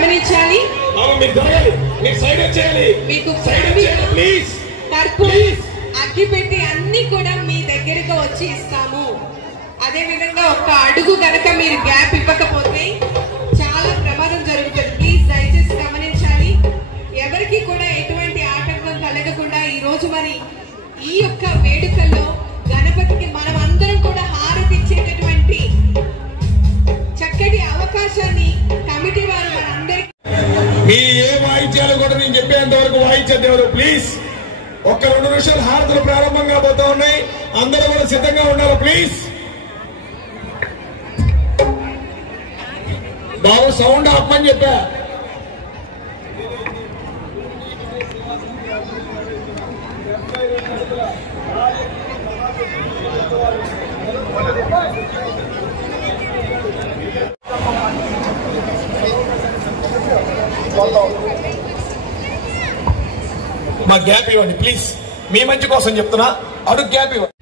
గమనించాలి. మీకు అగ్గి పెట్టి అన్ని కూడా మీ దగ్గరకు వచ్చి ఇస్తాము. అదే విధంగా ఒక్క అడుగు గనక మీరు గ్యాప్ ఇవ్వకపోతే చాలా ప్రమాదం జరుగుతుంది. ప్లీజ్ దయచేసి గమనించాలి. ఎవరికి కూడా ఎటువంటి ఆటంకం కలగకుండా ఈ రోజు మరి ఈ యొక్క వేడుకల్లో గణపతికి మనం అందరం కూడా హారతి ఇచ్చేటటువంటి చక్కటి అవకాశాన్ని కమిటీ వారు మనందరికీ మీ ఏ వాయిద్యాలు కూడా నేను చెప్పేంత వరకు వాయించేదేవారు. ప్లీజ్ ఒక్క 2 నిమిషాలు హారతులు ప్రారంభంగా పోతా ఉన్నాయి. అందరూ కూడా సిద్ధంగా ఉన్నారు. ప్లీజ్ బాబు సౌండ్ ఆపమని చెప్పా. మా గ్యాప్ ఇవ్వండి ప్లీజ్. మీ మంచి కోసం చెప్తున్నా. అడుగు గ్యాప్ ఇవ్వండి.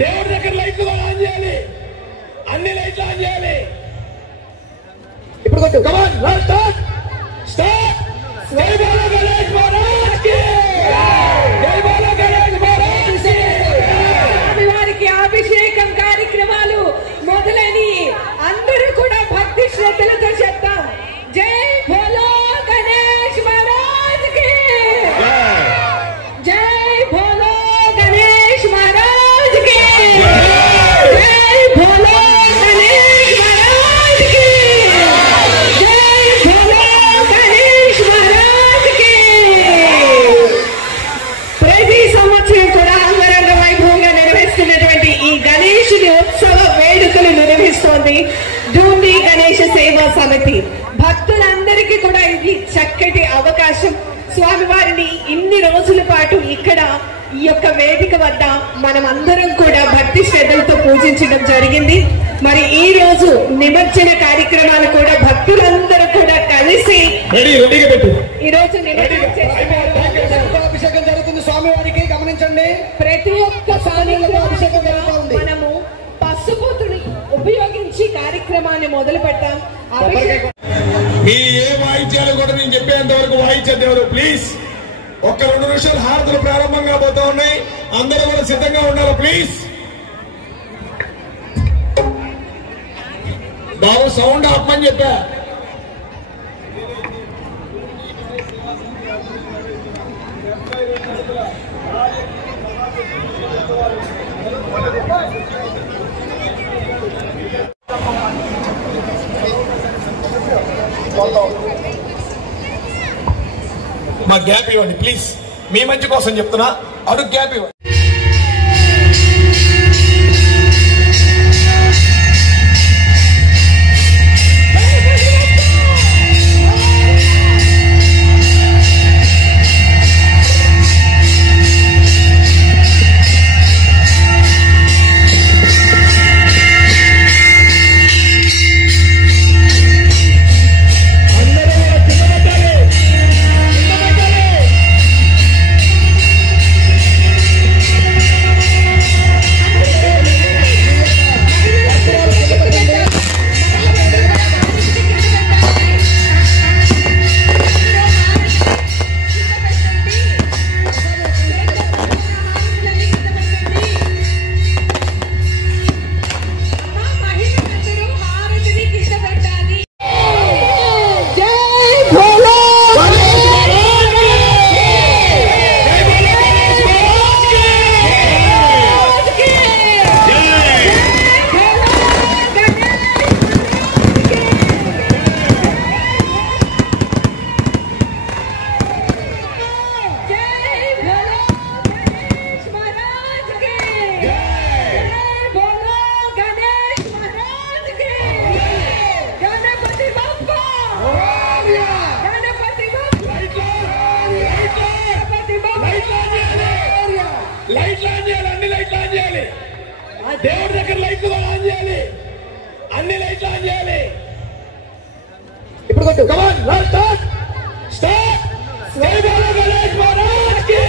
దేవుడి దగ్గర లైట్లు ఆన్ చేయాలి. అన్ని లైట్లు ఆన్ చేయాలి. ఇప్పుడు కొట్టు. Come on let's start. Start. జై బోలో గణేష్ మహారాజ్ కి జై బోలో గణేష్ మహారాజ్ కి. స్వామివారికి అభిషేకం కార్యక్రమాలు మొదలని అందరూ కూడా భక్తి శ్రద్ధలతో చెప్తాం. జై బోలో గణేష్ మహారాజ్ కి జై బోలో గణేష్ మహారాజ్ కి జై బోలో గణేష్ మహారాజ్ కి జై బోలో గణేష్ మహారాజ్ కి. ప్రతి సంవత్సరం కూడా అంగరంగ వైభవంగా నిర్వహిస్తున్నటువంటి ఈ గణేశుని ఉత్సవ వేడుకలు నిర్వహిస్తోంది డూండి గణేష సేవా సమితి. భక్తులందరికీ కూడా ఇది చక్కటి అవకాశం. స్వామివారిని ఇన్ని రోజుల పాటు ఇక్కడ ఈ యొక్క వేదిక వద్ద మనం అందరం కూడా భక్తి శ్రద్ధలతో పూజించడం జరిగింది. మరి ఈ రోజు నిమజ్జన కార్యక్రమాలు కూడా భక్తులందరూ కూడా కలిసి ఈ రోజు అభిషేకం జరుగుతుంది స్వామివారికి. గమనించండి, ప్రతి ఒక్క అభిషేకం మనము పసుపుని ఉపయోగించి కార్యక్రమాన్ని మొదలు పెట్టాం. మీ ఏ వాయిద్యాలు కూడా నేను చెప్పేంత వరకు వాయించేదేవారు. ప్లీజ్ ఒక్క 2 నిమిషాలు హారతులు ప్రారంభంగా పోతా ఉన్నాయి. అందరూ కూడా సిద్ధంగా ఉన్నారు. ప్లీజ్ బాబు సౌండ్ ఆపమని చెప్పా. మా గ్యాప్ ఇవ్వండి ప్లీజ్. మీ మంచి కోసం చెప్తున్నా. అడుగు గ్యాప్ ఇవ్వండి. దేవుడి దగ్గర లైట్లు కూడా ఆన్ చేయాలి, అన్ని లైట్లు ఆన్ చేయాలి. ఇప్పుడు కొట్టు. Come on start start. జై బోలో గణేష్ మహారాజ్ కి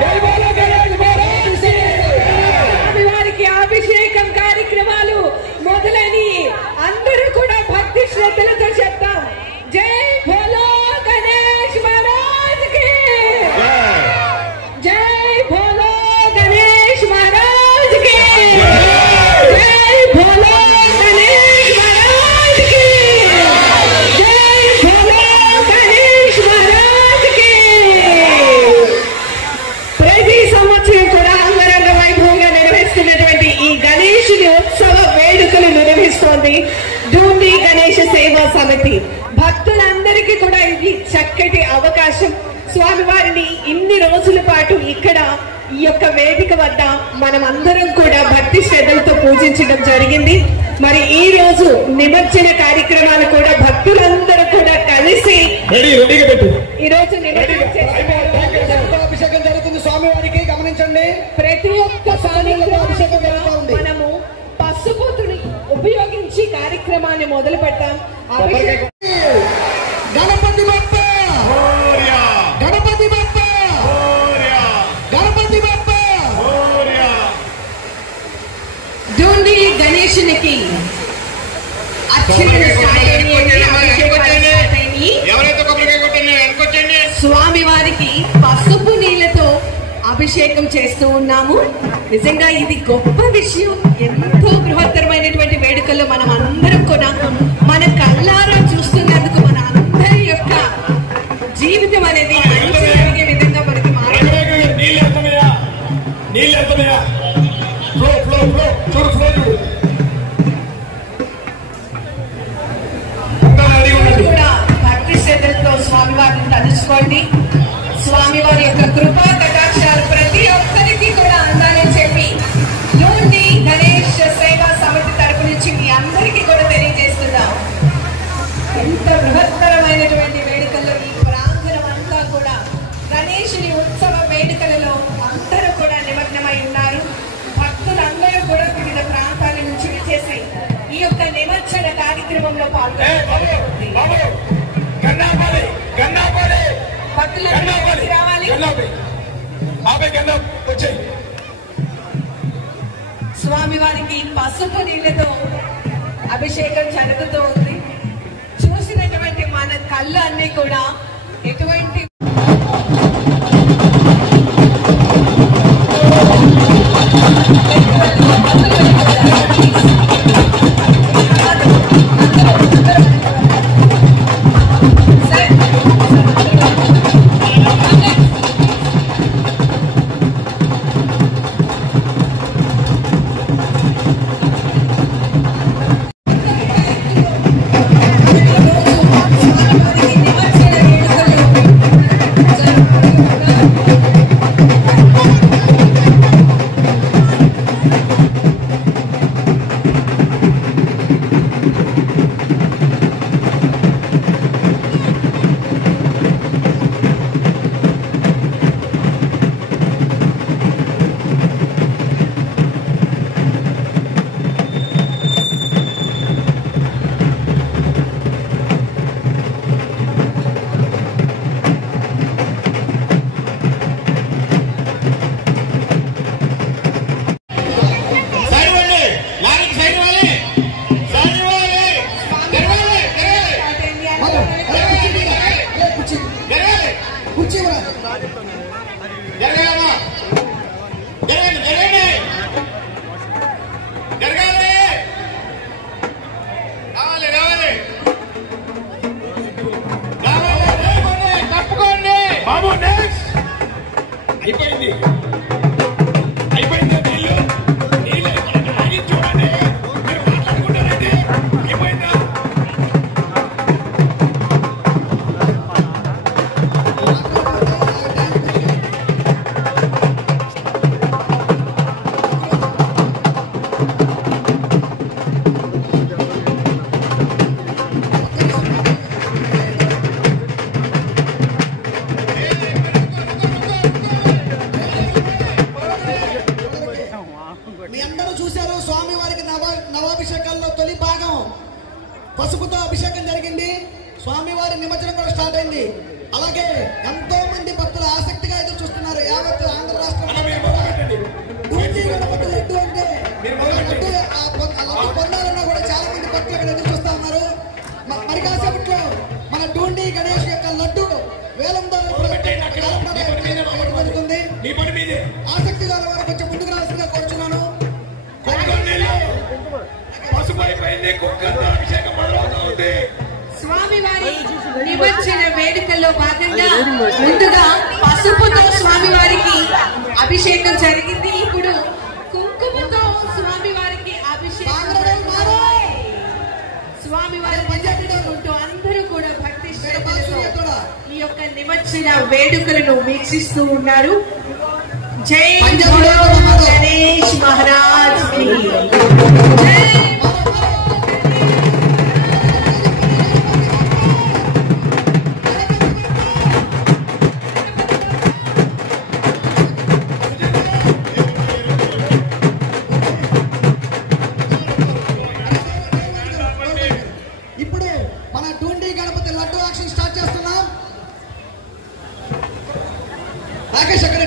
జై బోలో గణేష్ మహారాజ్ కి. స్వామివారికి అభిషేకం కార్యక్రమాలు మొదలని అందరూ కూడా భక్తి శ్రద్ధలతో చెప్తాం. జై బోలో గణేష్ మహారాజ్ కి జై బోలో గణేష్ మహారాజ్ కి జై బోలో గణేష్ మహారాజ్ కి జై బోలో గణేష్ మహారాజ్ కి. ప్రతి సంవత్సరం కూడా అంగరంగ వైభవంగా నిర్వహిస్తున్నటువంటి ఈ గణేశుని ఉత్సవ వేడుకలు నిర్వహిస్తోంది డూండి గణేష సేవా సమితి. భక్తులందరికీ కూడా ఇది చక్కటి అవకాశం. స్వామివారిని ఇన్ని రోజుల పాటు ఇక్కడ ఈ యొక్క వేదిక వద్ద మనం అందరం కూడా భక్తి శ్రద్ధలతో పూజించడం జరిగింది. మరి ఈ రోజు నిమజ్జన కార్యక్రమాలు కూడా భక్తులందరూ కూడా కలిసి ఈ రోజు నిమజ్జనం చేస్తున్నారు. అభిషేకం జరుగుతుంది స్వామివారికి, గమనించండి. ప్రతి ఒక్క అభిషేకం జరుగుతూ ఉంది. మనము పసుపుని ఉపయోగించి కార్యక్రమాన్ని మొదలు పెడతాం. గణపతి బప్ప గణపతి బప్ప గణపతి బప్ప. డూండి గణేశునికి అర్చనలు స్టార్ట్ అయినాయి. స్వామివారికి పసుపు నీళ్లతో అభిషేకం చేస్తూ ఉన్నాము. నిజంగా ఇది గొప్ప విషయం. ఎంతో బృహత్తరమైనటువంటి వేడుకల్లో మనం అందరం కూడా మన కళ్ళారా చూస్తున్నందుకు మన అందరి యొక్క జీవితం అనేది మంచి జరిగే విధంగా మనకి మారాలి. కూడా భక్తి శ్రద్ధలతో స్వామివారిని తలుచుకోండి. స్వామివారి యొక్క కృపా కటాక్షాలు ప్రతి ఒక్కరికి కూడా అందాలని చెప్పి డూండి గణేష్ సేవా సమితి తరపు నుంచి మీ అందరికీ కూడా తెలియజేస్తున్నాం. ఎంత బృహత్తరమైనటువంటి వేడుకల్లో ఈ ప్రాంగణం అంతా కూడా గణేశుని ఉత్సవ వేడుకలలో అందరూ కూడా నిమగ్నమై ఉన్నారు. భక్తులందరూ కూడా వివిధ ప్రాంతాల నుంచి విచ్చేసి ఈ యొక్క నిమజ్జన కార్యక్రమంలో పాల్గొన్నారు. స్వామివారికి పసుపు నీళ్లతో అభిషేకం జరుగుతూ ఉంది. చూసినటువంటి మన కళ్ళు అన్ని కూడా ఎటువంటి పసుపుతో అభిషేకం జరిగింది. స్వామివారి నిమజ్జనం కూడా స్టార్ట్ అయింది. అలాగే ఎంతో మంది భక్తులు ఆసక్తిగా ఎదురు చూస్తున్నారు. యావత్ ఆంధ్ర రాష్ట్రంలో డూండి గణపతి లడ్డు అంటే లడ్డు పొందాలన్నా కూడా చాలా మంది భక్తులు ఇక్కడ ఎదురు చూస్తా ఉన్నారు. మరి కాసేపట్లో మన డూండి గణేష్ యొక్క లడ్డు వేలంలో జరుగుతుంది. ఆసక్తిగా వారు కొంచెం ముందుకు రావాల్సిందిగా కోరుచున్నాను. స్వామివారి నిమజ్జన వేడుకల్లో భాగంగా ముందుగా పసుపుతో స్వామివారికి అభిషేకం జరిగింది. ఇప్పుడు కుంకుమతో స్వామివారికి అభిషేకం. స్వామివారి పంచాయతీలో అందరూ కూడా భక్తి శ్రద్ధలతో ఈ యొక్క నిమజ్జన వేడుకలను వీక్షిస్తూ ఉన్నారు. జై గణేష్ మహారాజ్ కి జై. ఇప్పుడు మన డూండి గణపతి లడ్డు యాక్షన్ స్టార్ట్ చేస్తున్నాం. రాకేష్ అక్కడ